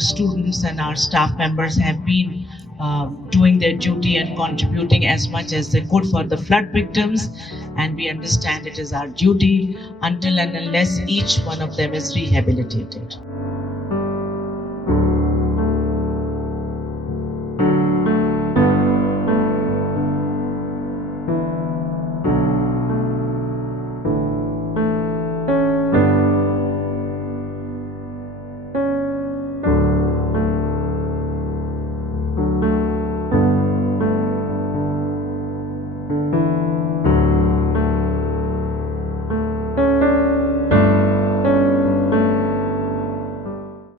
students and our staff members have been doing their duty and contributing as much as they could for the flood victims, and we understand it is our duty until and unless each one of them is rehabilitated.